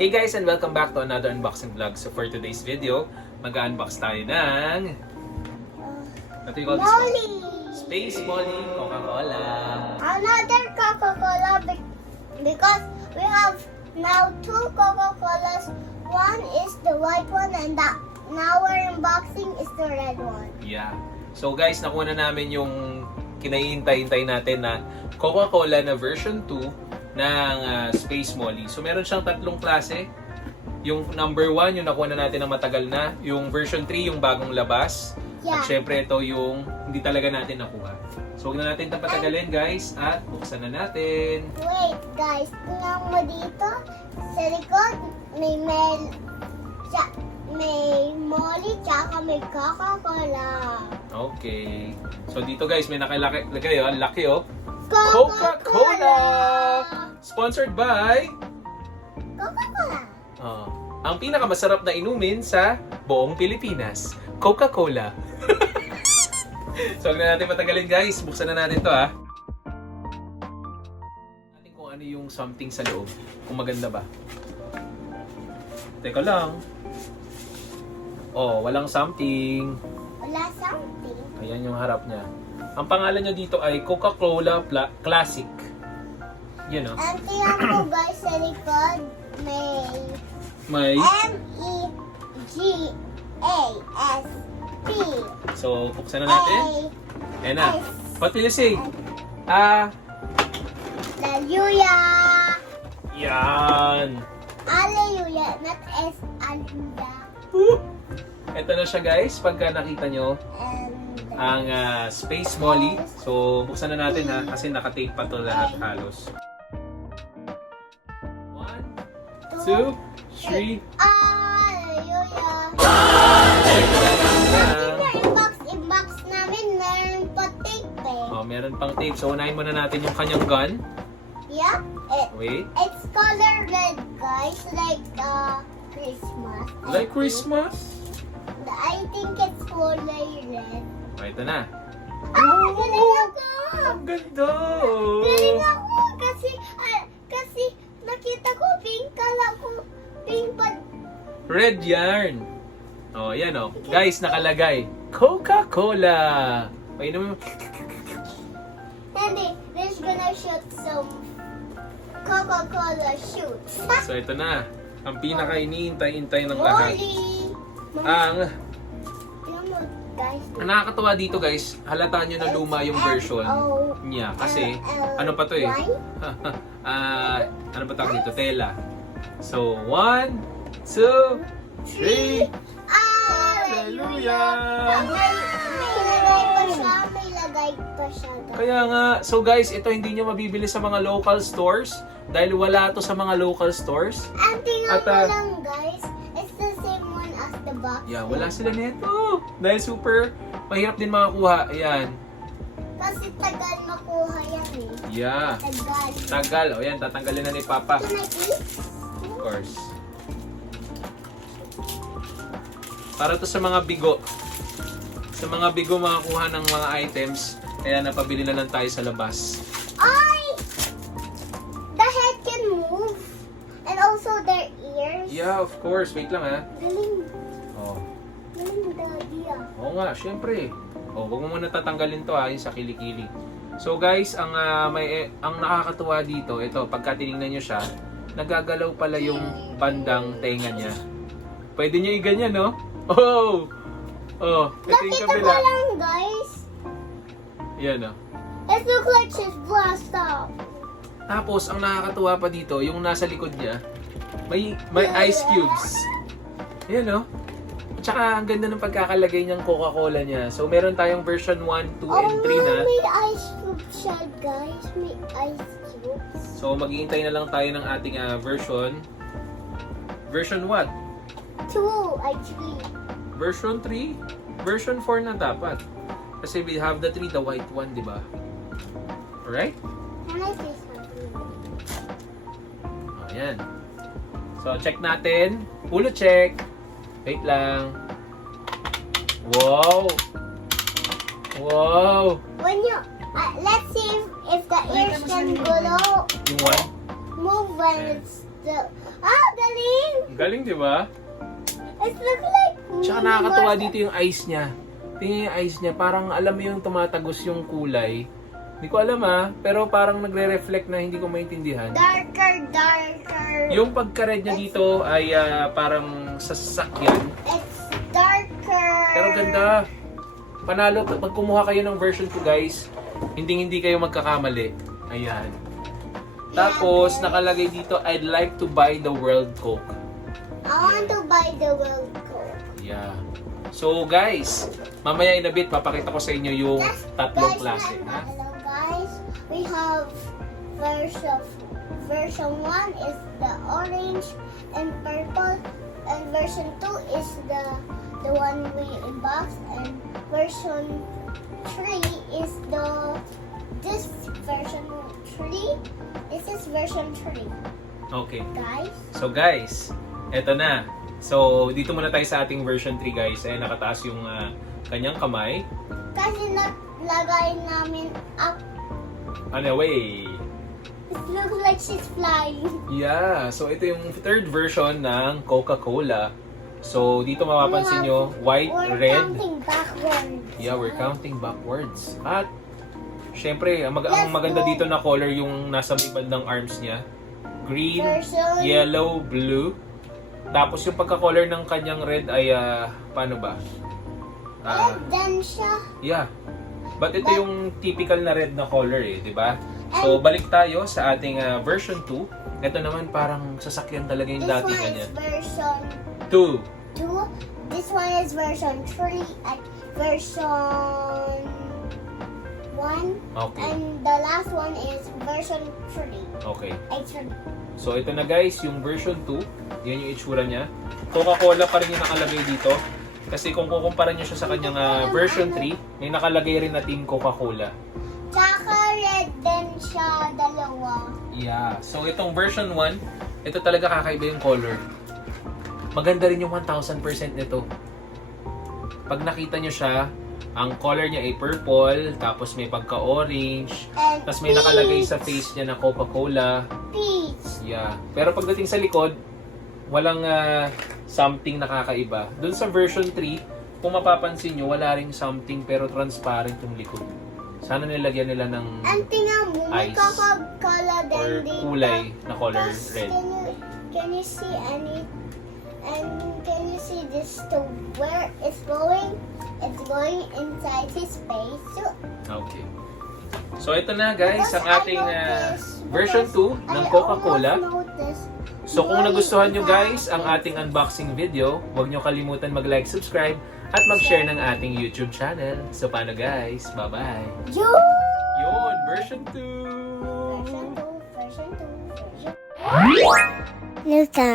Hey guys, and welcome back to another unboxing vlog. So for today's video, mag-unbox tayo ng what do you call this one? Molly! Space Molly Coca-Cola. Another Coca-Cola because we have now two Coca-Colas. One is the white one and now we're unboxing is the red one. Yeah. So guys, nakuha na namin yung kinahihintay-hintay natin na Coca-Cola na version 2 ng Space Molly. So meron siyang tatlong klase. Yung number 1, yung nakuha na natin ng matagal na. Yung version 3, yung bagong labas. Yeah. At syempre ito yung hindi talaga natin nakuha. So huwag na natin ito patagalin guys at buksan na natin. Wait guys, tingnan mo dito. Sa likod, may Molly tsaka may Coca-Cola. Okay. So dito guys, may nakalagay oh, laki oh. Coca-Cola! Sponsored by Coca-Cola. ang pinakamasarap na inumin sa buong Pilipinas, Coca-Cola. So huwag na natin patagalin guys, buksan na natin to ha. Natin kung ano yung something sa loob, kung maganda ba. Teka lang. Oh, walang something. Wala something. Ayan yung harap niya. Ang pangalan niya dito ay Coca-Cola Classic. Yan o. And tingnan ko guys sa likod, May... M-E-G-A-S-P. So, buksan na natin. Ayan na. What will you say? Hallelujah! Yan. Hallelujah, not S, Hallelujah. Ito na siya guys, pagka nakita nyo And ang Space Molly. So, buksan na natin ha, kasi nakatape pa to lahat halos. 1, 2, 3. Hallelujah! Inbox namin, meron pa tape eh. Oh, meron pang tape. So, unahin muna natin yung kanyang gun. Yeah, Wait. it's color red guys, like Christmas. Like Christmas? I think it's color red. Oh, ito na. Galing ako! Ang ganda! Galing ako kasi nakita ko pink kala ko pink pa. Red yarn. Oh, yan oh. Guys, nakalagay. Coca-Cola. Painom mo. Hindi, there's gonna shoot some Coca-Cola shoots. So, ito na. Ang pinaka-iniintay-intay ng lahat. Molly! Ang Tingnan mo, guys. nakakatuwa dito guys, halata nyo na luma yung version niya. Kasi, ano pa to eh? Ano pa tawag dito? Tela. So, 1, 2, 3. Hallelujah! May lagay pa siya. Kaya nga, so guys, ito hindi nyo mabibili sa mga local stores dahil wala to sa mga local stores. Ang tingnan At, mo lang guys, it's the same one as the box. Yeah, wala sila neto. Dahil super mahirap din makakuha. Ayan. Kasi tagal makuha yan eh. Yeah. Tagal. Tagal. O yan, tatanggalin na ni Papa. Can I eat? Of course. Para to sa mga bigo. Sa mga bigo makakuha ng mga items. Kaya napabili na lang tayo sa labas. Ay! The head can move. And also their ears. Yeah, of course. Wait lang ha. Galing. Oh. Galing daddy ah. Oo nga, syempre. Oh, huwag mo muna tatanggalin to ha, yung sa kilikili. So guys, ang nakakatuwa dito, ito, pagka tinignan nyo siya, nagagalaw pala yung bandang tenga niya. Pwede nyo i-ganyan, no? Oh! Oh, ito yung Nakita ko kabila. lang guys. Yan, oh. It looks like she's blast off. Tapos, ang nakakatuwa pa dito, yung nasa likod niya, may ice cubes. Yan, oh. At saka, ang ganda ng pagkakalagay niyang Coca-Cola niya. So, meron tayong version 1, 2, and 3 na. May ice cube siya guys. May ice cubes. So, maghihintay na lang tayo ng ating version. Version what? 2 actually. Version 3? Version 4 na dapat. Kasi we have the 3, the white one, di ba? Alright? Can I say something? Ayan. So, check natin. Ulo check. Wait lang. Wow! Wow! When you let's see if the ears can go Yung one? move when it's Galing! Galing, di ba? It looks like... Tsaka nakakatuwa dito yung eyes niya. Tingnan yung eyes niya, parang alam mo yung tumatagos yung kulay. Hindi ko alam pero parang nagre-reflect na hindi ko maintindihan. Darker. Yung pagka-red niya dito ay parang sasakyan. It's darker. Pero ganda. Panalo, pag kumuha kayo ng version 2 guys, hindi kayo magkakamali. Ayan. Tapos, nakalagay dito, I'd like to buy the World Coke. I want to buy the World Coke. Yeah. So guys, mamaya in a bit, papakita ko sa inyo yung tatlong klase. Ha? Hello guys, we have version 1 is the orange and purple, and version 2 is the one we unboxed, and version 3 is this version 3. This is version 3, Okay. guys. So guys, eto na. So, dito muna tayo sa ating version 3 guys. Ayan, nakataas yung kanyang kamay. Kasi naglagay namin up. Anyway. It looks like she's flying. Yeah. So, ito yung third version ng Coca-Cola. So, dito mapapansin nyo, white, We're red. counting backwards. Yeah, we're counting backwards. At, syempre, ang maganda dito na color yung nasa may bandang arms niya. Green, Version. yellow, blue. Tapos yung pagka-color ng kanyang red ay, paano ba? And then siya. Yeah. But ito yung typical na red na color di ba? So, balik tayo sa ating version 2. Ito naman parang sasakyan talaga yung This one datingan is niya. version 2. 2. This one is version 3 and version 1. Okay. And the last one is version 3. Okay. Actually, So, ito na guys, yung version 2. Yan yung itsura niya. Coca-Cola pa rin yung nakalagay dito. Kasi kung kukumpara nyo siya sa kanyang version 3, may nakalagay rin na Team Coca-Cola. tsaka red din siya, dalawa. Yeah. So, itong version 1, ito talaga kakaiba yung color. Maganda rin yung 1000% nito. Pag nakita nyo siya, ang color niya ay purple, tapos may pagka-orange, And tapos may nakalagay sa face niya na Coca-Cola. peach. Yeah. Pero pagdating sa likod, walang something nakakaiba. Doon sa version 3, kung mapapansin nyo, wala ring something pero transparent yung likod. Sana nilagyan nila ng And tingnan mo, may Ice. Coca-Cola din or dito. kulay na color Tapos, red. Can you see any? And can you see this to where it's going? It's going inside his face. Okay. So ito na guys, ang Because I ating noticed- version 2 ng Coca-Cola. I almost noticed So kung going nagustuhan nyo inside guys ang ating unboxing video, huwag nyo kalimutan mag-like, subscribe, at mag-share ng ating YouTube channel. So paano guys? Bye-bye! You! Yun, version 2! Version 2, version 2, version 2. Luta.